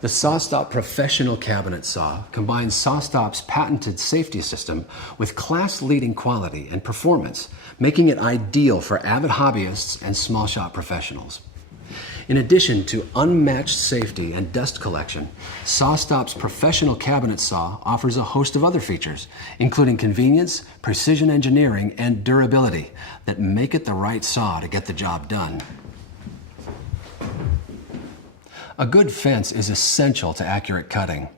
The SawStop Professional Cabinet Saw combines SawStop's patented safety system with class-leading quality and performance, making it ideal for avid hobbyists and small shop professionals. In addition to unmatched safety and dust collection, SawStop's Professional Cabinet Saw offers a host of other features, including convenience, precision engineering, and durability that make it the right saw to get the job done. A good fence is essential to accurate cutting.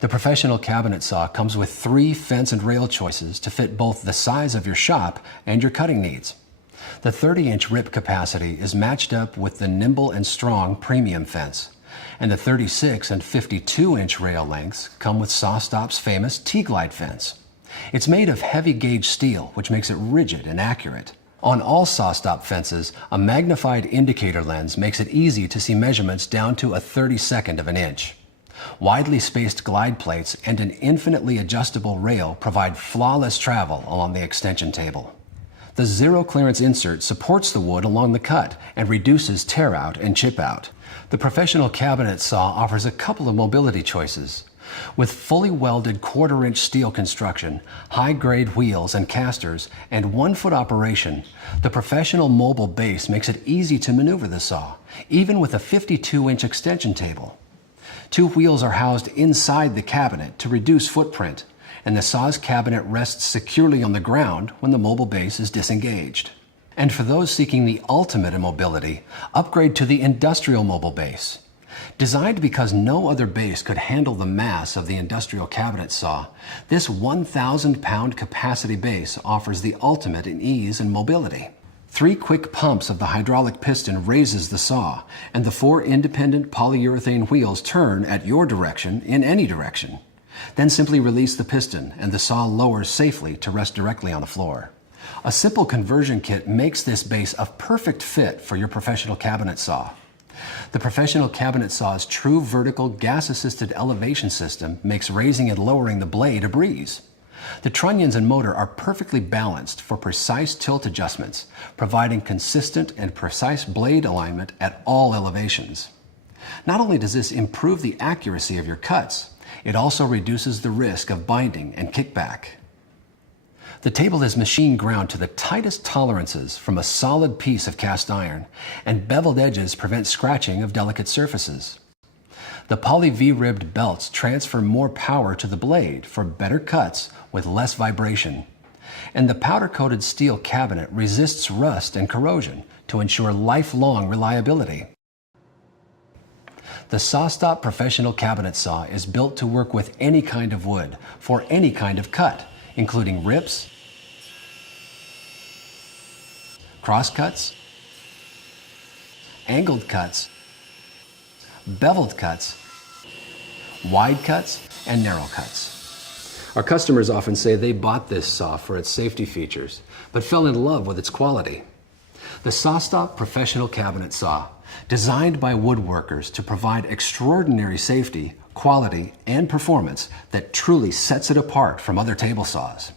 The Professional Cabinet Saw comes with 3 fence and rail choices to fit both the size of your shop and your cutting needs. The 30-inch rip capacity is matched up with the nimble and strong premium fence, and the 36 and 52-inch rail lengths come with SawStop's famous T-Glide fence. It's made of heavy gauge steel, which makes it rigid and accurate. On all SawStop fences, a magnified indicator lens makes it easy to see measurements down to a 32nd of an inch. Widely spaced glide plates and an infinitely adjustable rail provide flawless travel along the extension table. The zero clearance insert supports the wood along the cut and reduces tear out and chip out. The Professional Cabinet Saw offers a couple of mobility choices. With fully welded 1/4-inch steel construction, high-grade wheels and casters, and 1-foot operation, the Professional Mobile Base makes it easy to maneuver the saw, even with a 52-inch extension table. 2 wheels are housed inside the cabinet to reduce footprint, and the saw's cabinet rests securely on the ground when the mobile base is disengaged. And for those seeking the ultimate in mobility, upgrade to the Industrial Mobile Base. Designed because no other base could handle the mass of the Industrial Cabinet Saw, this 1,000-pound capacity base offers the ultimate in ease and mobility. 3 quick pumps of the hydraulic piston raises the saw, and the 4 independent polyurethane wheels turn at your direction in any direction. Then simply release the piston, and the saw lowers safely to rest directly on the floor. A simple conversion kit makes this base a perfect fit for your professional cabinet saw. The Professional Cabinet Saw's true vertical gas-assisted elevation system makes raising and lowering the blade a breeze. The trunnions and motor are perfectly balanced for precise tilt adjustments, providing consistent and precise blade alignment at all elevations. Not only does this improve the accuracy of your cuts, it also reduces the risk of binding and kickback. The table is machine ground to the tightest tolerances from a solid piece of cast iron, and beveled edges prevent scratching of delicate surfaces. The poly V-ribbed belts transfer more power to the blade for better cuts with less vibration. And the powder-coated steel cabinet resists rust and corrosion to ensure lifelong reliability. The SawStop Professional Cabinet Saw is built to work with any kind of wood for any kind of cut, including rips, crosscuts, angled cuts, beveled cuts, wide cuts, and narrow cuts. Our customers often say they bought this saw for its safety features, but fell in love with its quality. The SawStop Professional Cabinet Saw, designed by woodworkers to provide extraordinary safety, quality, and performance that truly sets it apart from other table saws.